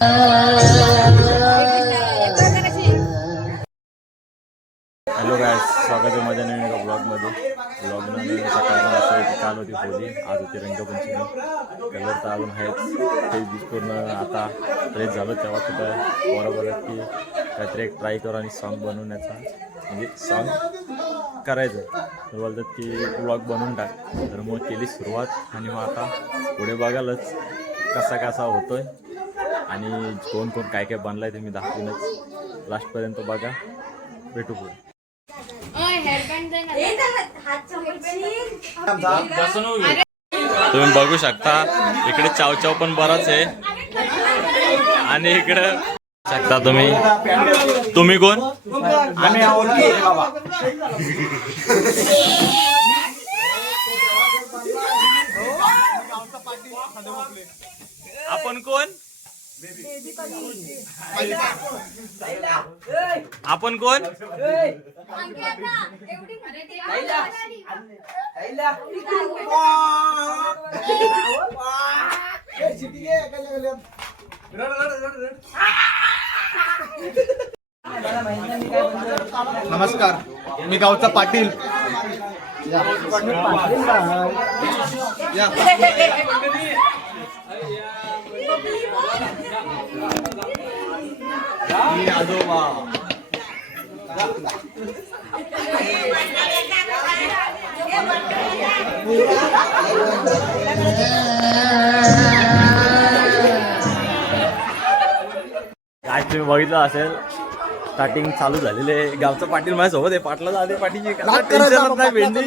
Hello guys, स्वागत आहे माझ्या नवीन एका ब्लॉगमध्ये. ब्लॉग नवीनचं कारण असं आहे की काल होती होळी, आज होती रंगपंचमी. कलर तर अजून आहेच, फेस पूर्ण आता फ्रेश झालं. तेव्हा कुठं बरोबर आहे की काहीतरी एक ट्राय करू आणि सॉन्ग बनवण्याचा, म्हणजे सॉन्ग करायचं. बोलतात की ब्लॉग बनवून टाक, तर मग केली सुरुवात. आणि मग आता पुढे बघालच कसा कसा होतोय आणि कोण कोण काय काय बनलं आहे ते मी दाखवीनच. लास्टपर्यंत बघा, भेटू पुढे. तुम्ही बघू शकता इकडे चाव चाव पण बराच आहे आणि इकडे शकता तुम्ही कोण? आपण कोण? आपण कोण? नमस्कार, मी गावचा पाटील. आजोबा काय तुम्ही बघितलं असेल, स्टार्टिंग चालू झालेले. गावचा पाटील माझ्यासोबत आहे. पाटला आले पाठीची टेन्शन नाही, भेंडी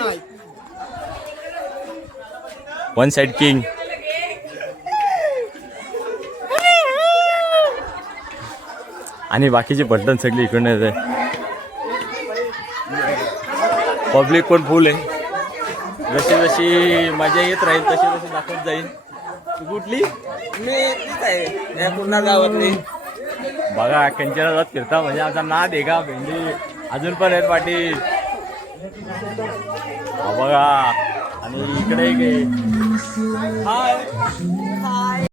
वन साइड किंग. आणि बाकीचे बटन सगळे इकडून येते. पब्लिक पण फुल आहे. जशी जशी मजा येत राहील तशी तशी दाखवत जाईल. कुठली मी पुन्हा गावातली बघा, कंचनात फिरता म्हणजे आमचा नाद आहे का. भेंडी अजून पण आहेत पाटील, बघा. आणि इकडे हाय हाय.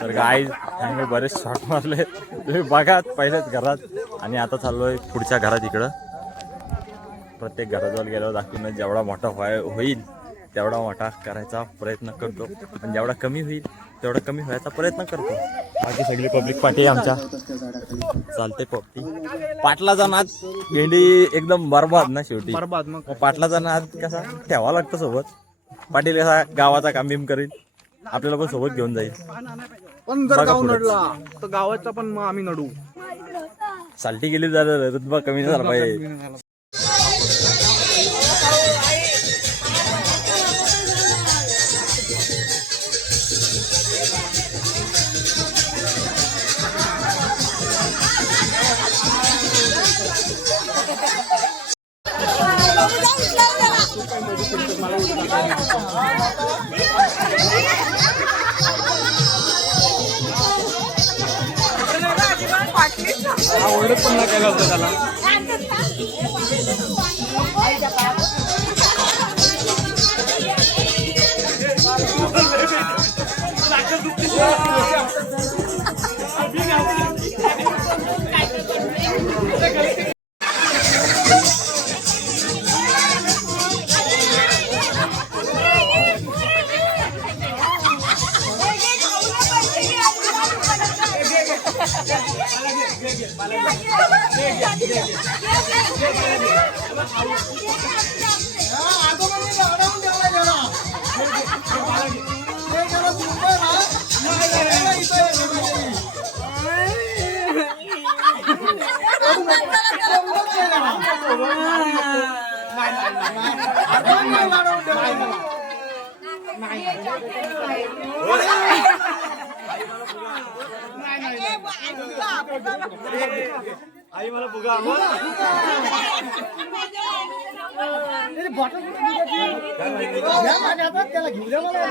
तर गाईज, आम्ही बरेच शॉट मारले, तुम्ही बघा पहिल्याच घरात. आणि आता चाललोय पुढच्या घरात. इकडं प्रत्येक घराजवळ गेल्यावर दाखवून जेवढा मोठा होईल तेवढा मोठा करायचा प्रयत्न करतो, पण जेवढा कमी होईल तेवढा कमी व्हायचा प्रयत्न करतो. बाकी सगळी पब्लिक पार्टी आमच्या चालते. पाटलाचा नाद भेंडी एकदम बरबाद ना शेवटी. मग पाटलाचा नाद कसा ठेवा लागतो सोबत. पाटील कसा गावाचा काम बिम करील, आपल्याला पण सोबत घेऊन जाईल. पण जर गाव नडला तर गावाचा पण मग आम्ही नडू. साल्टी गेली झालं, रुतबा कमी झाला पाहिजे. ओरडत पण नाही केलं होतं त्याला. आई मला बघा त्याला घेऊ द्या मला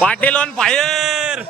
पाटील ऑन फायर.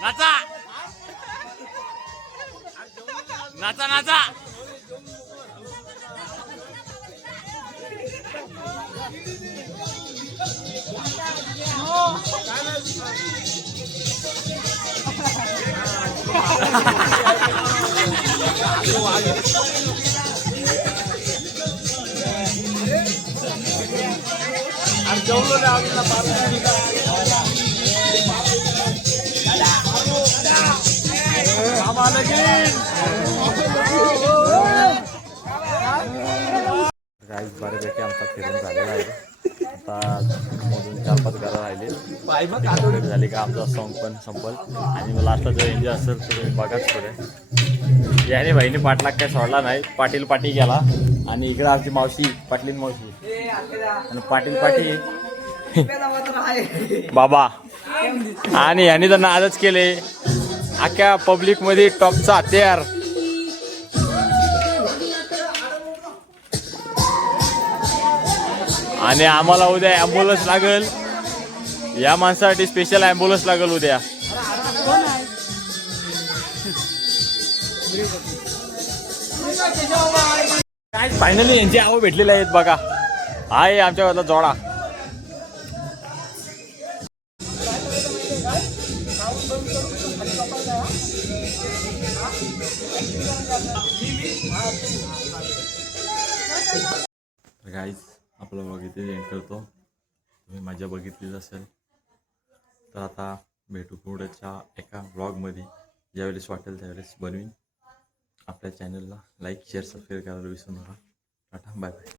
नाचा नाचा नाचा. गाईस बऱ्यापैकी आमचा फिरून झालेला आहे. आता मधून 4-5 घरं राहिले झाली का आमचा सॉन्ग पण संपल. आणि मग लास्टला जो एन्जॉय असेल तर तुम्ही बघाच पुढे. याने बहिणी पाठलाग काय सोडला नाही. पाटील पाटी गेला आणि इकडे आमची मावशी पाटलीन मावशी आणि पाटील पाटी बाबा. आणि यांनी तर नादच केले अख्ख्या पब्लिक मध्ये टॉपचा हत्यार. आणि आम्हाला उद्या ॲम्ब्युलन्स लागेल. या माणसासाठी स्पेशल ॲम्ब्युलन्स लागेल उद्या. काय फायनली यांचे आव भेटलेले आहेत बघा. आहे आमच्या गावातला जोडा. गाईज आपला ब्लॉग इथे एंड करतो. तुम्ही मजा बघितलीच असेल. तर आता भेटू पुढच्या एका ब्लॉगमध्ये. ज्यावेळेस वाटेल त्यावेळेस बनवीन. आपल्या चॅनलला लाईक शेअर सबस्क्राईब करायला विसरू नका. Tata bye bye.